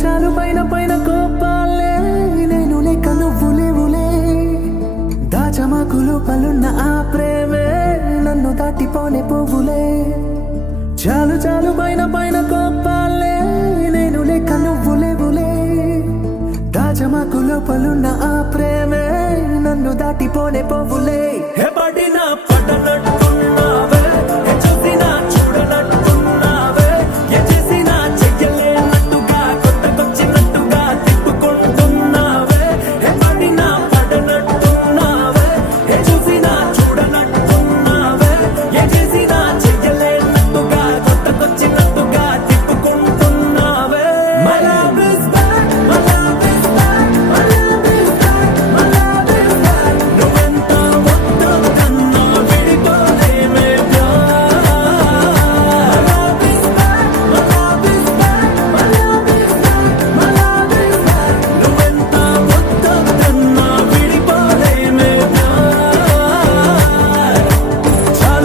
చాలు పైన పైన కోపాలే నేను లేక నువ్వు లేవులే దాచమాకు లోపలున్న ఆ ప్రేమే నన్ను దాటిపోనే పోవులే చాలు పైన పైన కోపాలే నేను లేక నువ్వు లేవులే దాచమాకు లోపలున్న ఆ ప్రేమే నన్ను దాటిపోనే పోవులే పడిన పడనట్టున్నావే చూసినా చూడనట్టున్నావే చేసినా చెయ్యలేనట్టుగా కొత్తకొచ్చినట్టుగా తిప్పుకుంటున్నావే పడిన పడనట్టున్నావే చూసినా చూడనట్టున్నావే చేసినా చెయ్యలేనట్టుగా కొత్తకొచ్చినట్టుగా తిప్పుకుంటున్నావే My love is back, my love is back, my love is back, my love is back. నువ్వెంత వద్దన్నా విడిపోలేమే My love is back, my love is back, my love is back, my love is back. నువ్వెంత వద్దన్నా విడిపోలేమే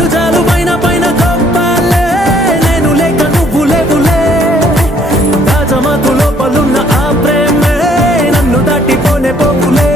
చాలు పైన పైన గొప్పలే నేను లేక నువ్వు లేవులే దాచమాకు లోపలున్న ఆ ప్రేమే నన్ను దాటిపోనే పోవులే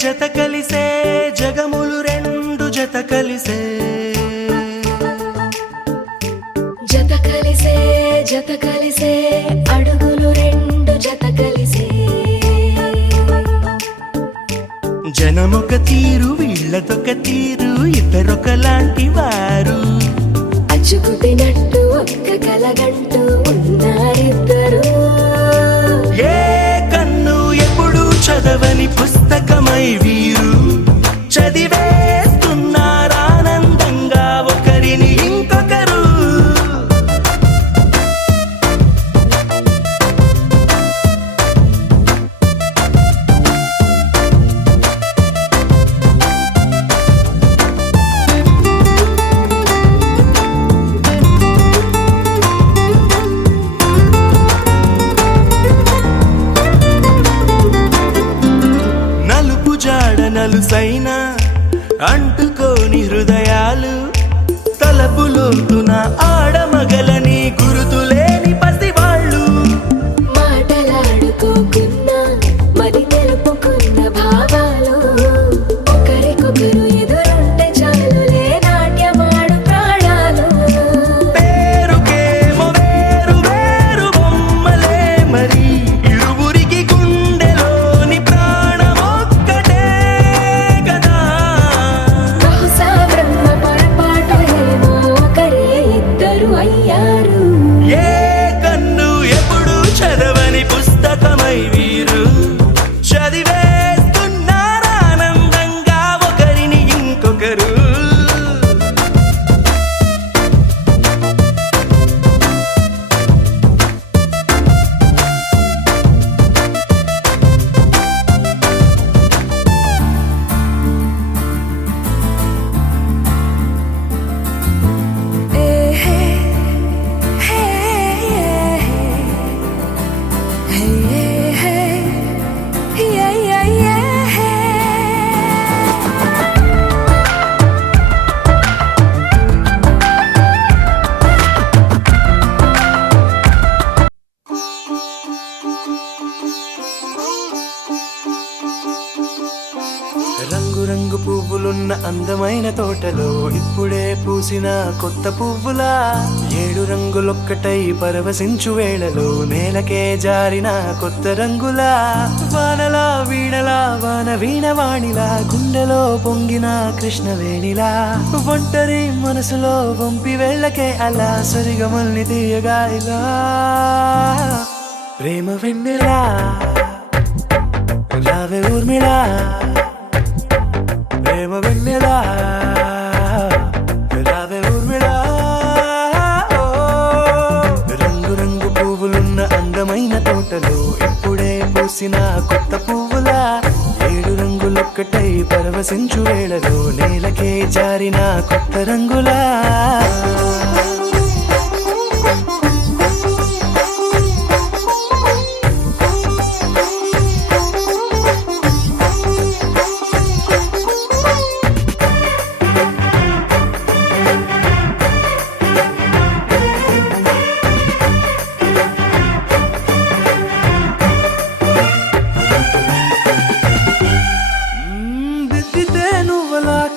జత కలిసే జగములు రెండు జత కలిసే జత కలిసే అడుగులు రెండు జత కలిసే జనమొక తీరు వీళ్ళదొక తీరు ఇద్దరొకలాంటి వారు అచ్చుకుతినట్టు ఒక్క కలగంటూ ఉన్నారిద్దరు ఏ కన్ను ఎప్పుడు చదవని పుస్తకమై వీరు చదివేస్తున్నారానందంగా ఒకరిని ఇంకొకరు నలుసైన అంటుకోని హృదయాలు తలపులోతున ఆడమగలని గురుతులేని పసివాళ్ళు అయ్యారు. ఏ కన్ను ఎప్పుడు చదవని పుస్తకమై వీరు చదివేస్తున్నారానందంగా ఒకరిని ఇంకొకరు. రంగురంగు పువ్వులున్న అందమైన తోటలో ఇప్పుడే పూసిన కొత్త పువ్వులా 7 రంగులొక్కటై పరవశించు వేళలో నేలకే జారిన కొత్త రంగులా వానలా వీణలా వాన వీణవాణిలా గుండెలో పొంగిన కృష్ణవేణిలా ఒంటరి మనసులో వంపి వెళ్ళకే అలా సరిగమల్ని తీయగా ఇలా ప్రేమ వెన్నెలా రావే ఊర్మిళా ప్రేమ వెన్నెలా రావే ఊర్మిళా. రంగు రంగు పువ్వులున్న అందమైన తోటలో ఇప్పుడే పూసిన కొత్త పువ్వులా 7 రంగులొక్కటై పరవశించు వేళలో నేలకే జారిన కొత్త రంగులా.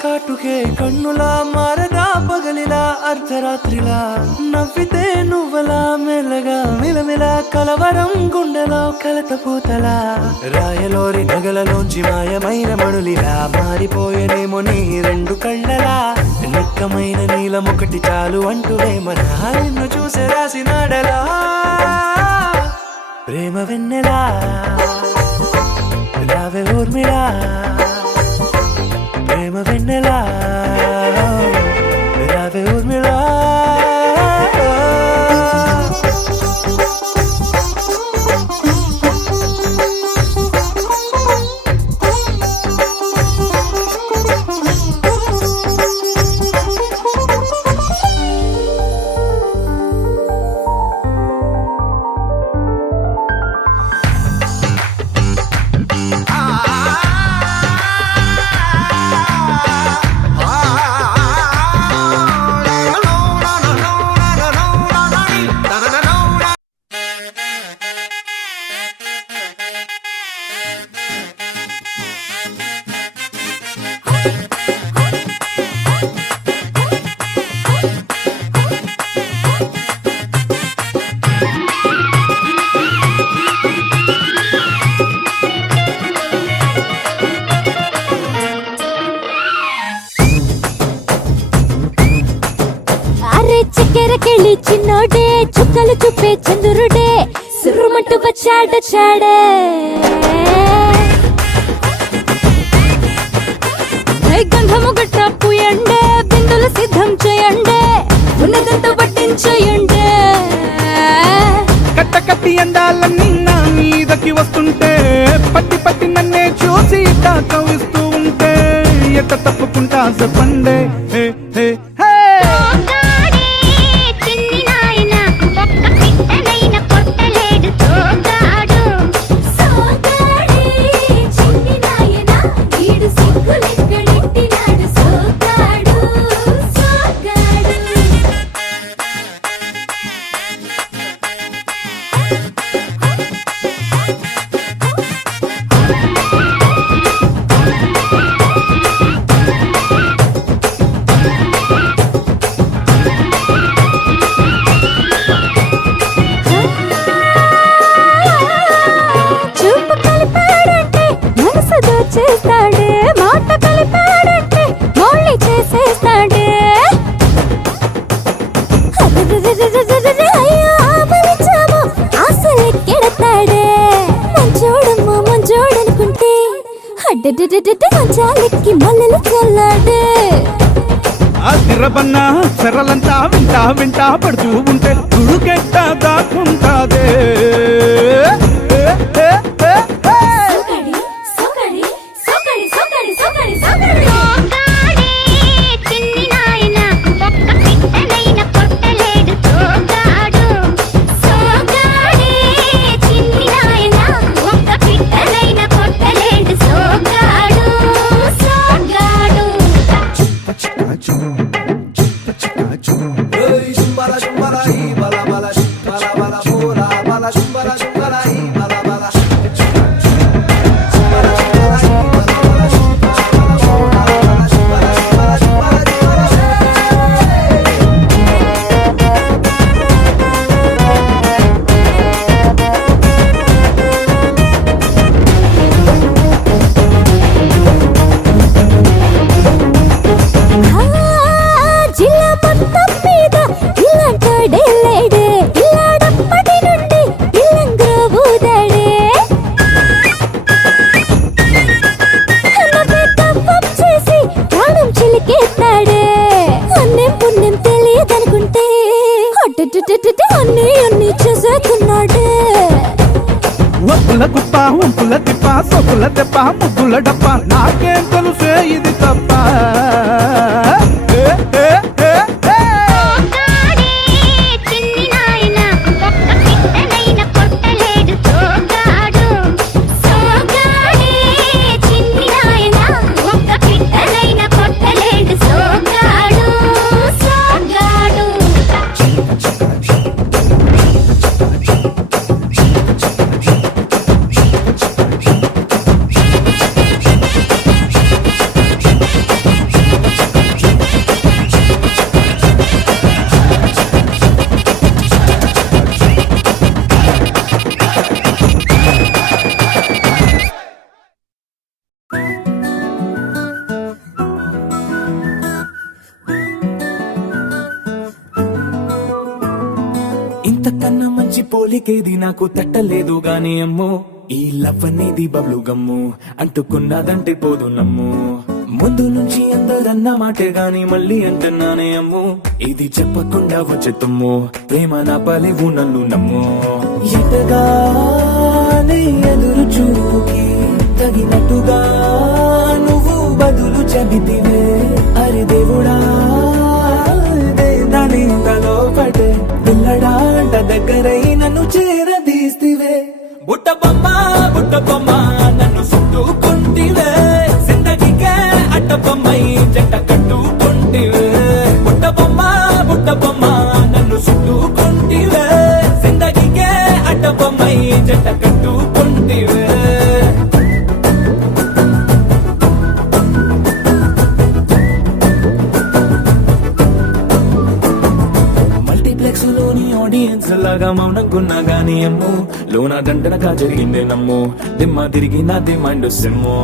కాటుకే కన్నులా మారదా పగలిలా అర్ధరాత్రిలా నవ్వితే నువ్వలా మెల్లగా మిలమిలా కలవరం గుండెలో కలత పూతలా రాయలోరి నగలలోంచి మాయమైన మణులిలా మారిపోయేనేమో నీ 2 కళ్ళలా నిక్కమైన నీలం ఒకటి చాలు అంటూ వేమనా నిన్ను చూసే రాసినాడలా ప్రేమ వెన్నెలా రావే ఊర్మిళా ప్రేమ వెన్నెలా రావే ఊర్మిళా. చక్కెరకెళ్ళి చిన్నోడే చుక్కలు చూపే చంద్రుడే సుర్రుమంటూ వచ్చాడే గంధము గట్ట పూయండే బిందులు సిద్ధం చేయండే ఉన్నదంతా పట్టించేయండే కట్ట కట్టి అందాలన్నీ నా మీదకి వస్తుంటే పట్టి పట్టి నన్నే చూసి కవిస్తూ ఉంటే ఎట్ట తప్పుకుంటా చెప్పండే హే హే హే. అక్షరబన్నా అక్షరాలంతా వింటా వింటా పడుతూ ఉంటే తుడుకెట్ట దాక్కుంటాదే సోకడి సోకడి సోకడి సోకడి సోకడి సోగాడే చిన్ని నాయనకు ఒక్క పిట్టనైన కొట్టలేడు సోగాడు సోగాడే చిన్ని నాయనకు ఒక్క పిట్టనైన కొట్టలేడు సోగాడు సోగాడు Hey, shumbara shumbara hi bala bala bala bala bola bala shumbara shumbara hi bala bala shumbara shumbara hi bala bala shumbara bala bola bala shumbara shumbara shumbara జిల్లా మొత్తం మీద ఇలాంటాడే లేడే ఇలాడప్పటి నుండి ఇల్లంగా ఊదాడే తప్పం చేసి ప్రాణం చిలికేస్తాడే అన్నేం పుణ్యం తెలియదనుకుంటే అన్ని అన్ని చేసేస్తున్నాడే ఒప్పుల కుప్ప ఉంపుల తిప్ప సొప్పుల తెప్ప ముద్దుల డప్ప నాకేం తెలుసే ఇది తప్ప ఏ, ఏ, ఏ, ఏ. సోగాడే చిన్ని నాయనకు ఒక్క పిట్టనైన కొట్టలేడు సోగాడు సోగాడే చిన్ని నాయనకు ఒక్క పిట్టనైన కొట్టలేడు సోగాడు సోగాడు ఇంతకన్నా మంచి పోలికేది నాకు తట్టలేదు గాని అమ్మో ఈ లవ్ అనేది బబ్లు గమ్ము అంటుకున్నదంటే పోదు నమ్ము ముందు నుంచి అందరన్న మాటే గాని మళ్ళీ అంటున్నానే అమ్ము ఇది చెప్పకుండా వచ్చే తుమ్ము ప్రేమ నా పలివు నన్ను నమ్ము ఎటగానే ఎదురు చూకి తగినట్టుగా నువ్వు బదులు చెబితివే అరే దేవుడా దాని తలో పటే పిల్లడాంట దగ్గరై నన్ను చేరదీస్తివే బుట్ట బొమ్మ నన్ను చుట్టుకుంటివే జిందగీకే అట్ట బొమ్మై జంట కట్టుకుంటివే బుట్ట బొమ్మ నన్ను చుట్టుకుంటివే జిందగీకే అట్ట బొమ్మై జంట కట్టుకుంటివే మల్టీప్లెక్స్ లోని ఆడియన్స్ లాగా మౌనంకున్నా గానీ అమ్ము లోన దండనగా జరిగిందే నమ్ము దిమ్మ తిరిగి నాది మైండ్ సిమ్ము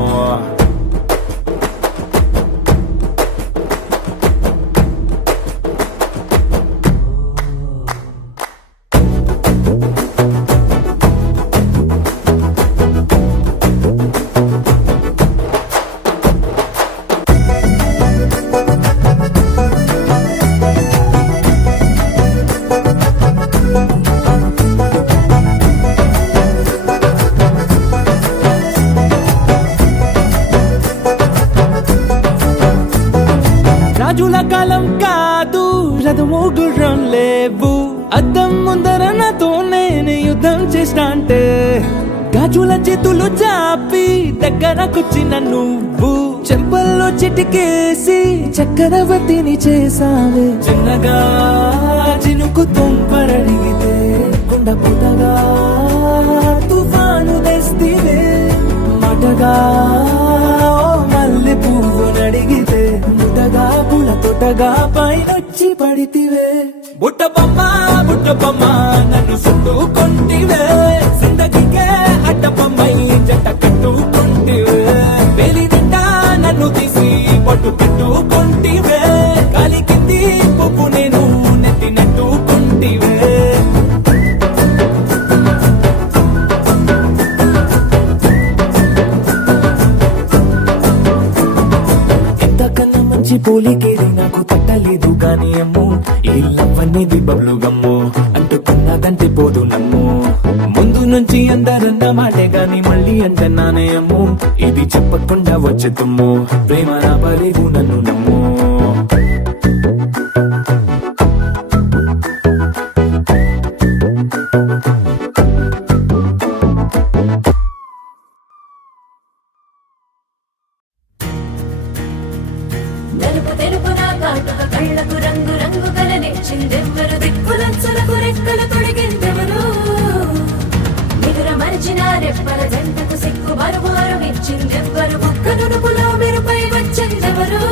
రాజుల కాలం కాదు రథము గుర్రం లేవు అద్దం ముందర నాతో నేను యుద్ధం చేస్తా అంటే గాజుల చేతులు చాపి దగ్గరకొచ్చిన నువ్వు చెంపల్లో చిటికేసి చక్రవర్తిని చేసావే చిన్నగా చినుకు తుంపరడిగితే కుండ పుటగా తుఫాను తెస్తివే మాటగా మల్లె పువ్వు నడిగితే ముటగా పుల తొటగా పైనొచ్చి పడితివే బుట్ట బొమ్మ నన్ను చుట్టుకుంటివే జిందగీకే అట్ట బొమ్మై జంట కట్టుకుంటివే వేలి నిండా నన్ను తీసి పట్టు పెట్టుకుంటివే కాలి కింది పువ్వు నేను నెత్తినట్టుకుంటివే పోలికేది నాకు తట్టలేదు అంటుకున్నదంటే పోదు నమ్ము ముందు నుంచి అందరన్న మాటే గాని మళ్ళీ అంటున్నానే అమ్ము ఇది చెప్పకుండా వచ్చే తుమ్ము ప్రేమ నా బలేవు నన్ను నమ్ము నలుపు తెలుపు నా కాటుక కళ్ళకు రంగు రంగు కలనిచ్చిందెవ్వరు దిక్కులంచులకు రెక్కలు తొడిగిందెవరు నిదుర మరిచిన రెప్పల జంటకు సిక్కు బరువారు ఇచ్చిందెవ్వరు ముక్క నునుపులో మెరుపై వచ్చిందెవరు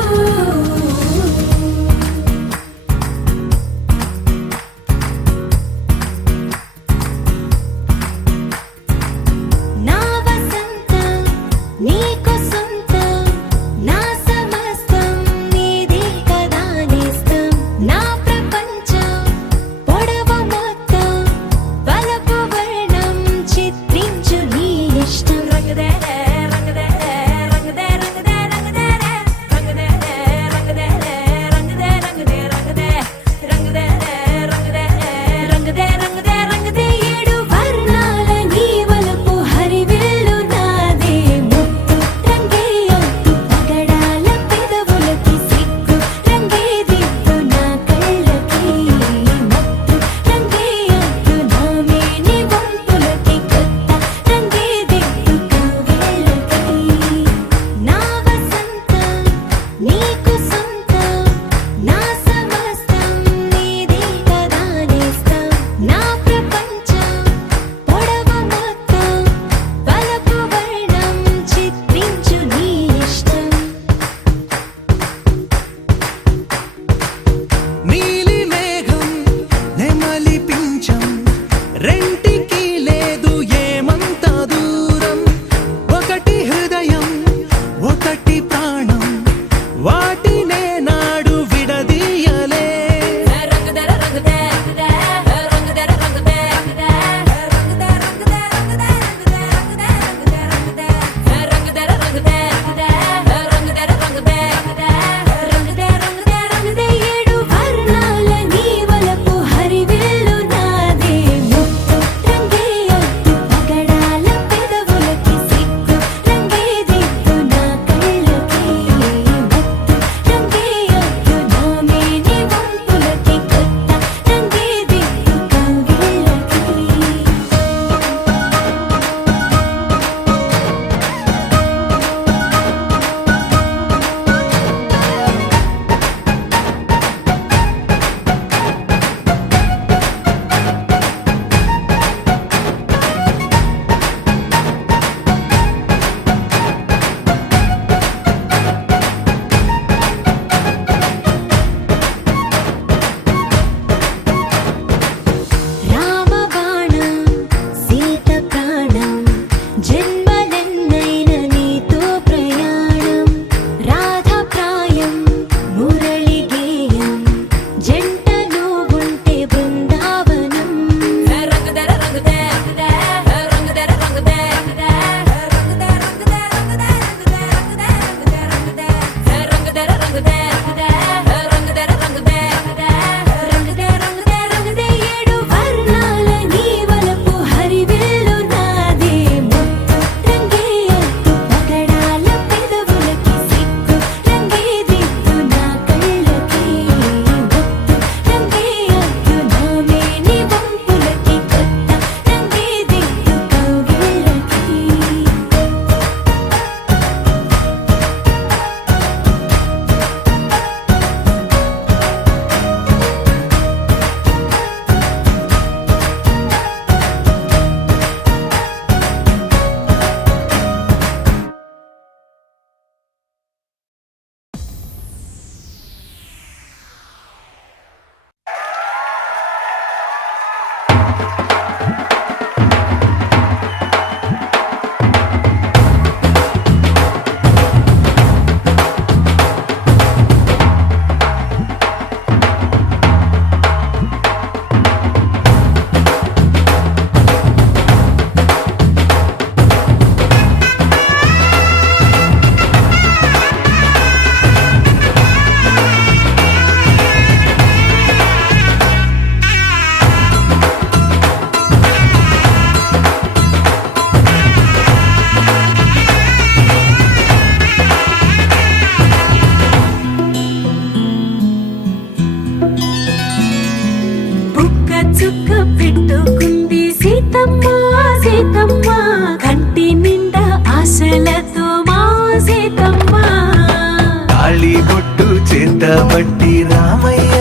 పట్టబట్టి రామయ్య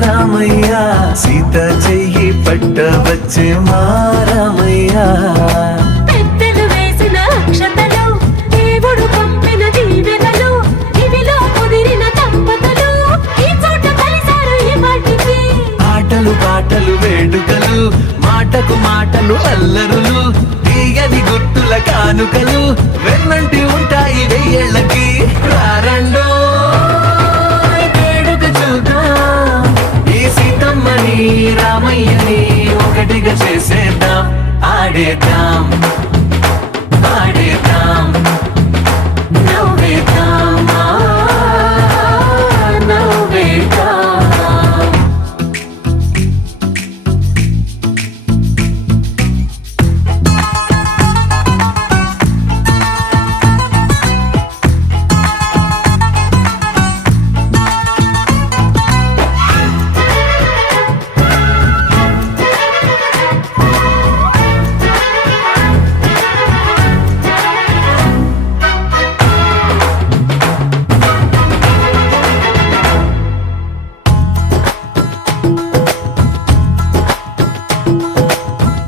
రామయ్య సీత చెయ్యి పట్టవచ్చే మా రామయ్య పెద్దలు వేసిన అక్షతలు దేవుడు పంపిన దీవెనలు ఇవిలో కుదిరిన దంపతులు ఈ చోట కలిసారు ఈ వాటికి ఆటలు పాటలు వేడుకలు మాటకు మాటలు అల్లరులు తీయని గుర్తుల కానుకలు వెన్నంటి ఉంటాయి వెయ్యేళ్ళకి రారండో వేడుక చూద్దాం ఈ సీతమ్మని రామయ్యని ఒకటిగా చేసేద్దాం ఆడేద్దాం ఆడేద్దాం నవ్వేద్దాం నవ్వేద్దాం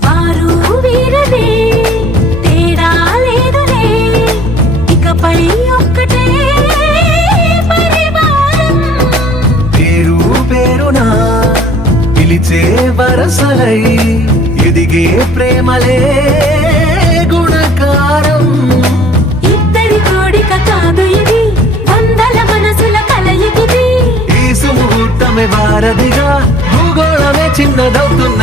వారు వీరనే తేడా లేదులే ఇకపై ఒక్కటే పరివారం పేరు పేరునా పిలిచే వరసలై ఎదిగే ప్రేమలే గుణకారం ఇద్దరి కోడిక కాదు ఇది వందల మనసుల కలయికిది ఈ సుముహూర్తమే వారధిగా భూగోళమే చిన్నదవుతున్న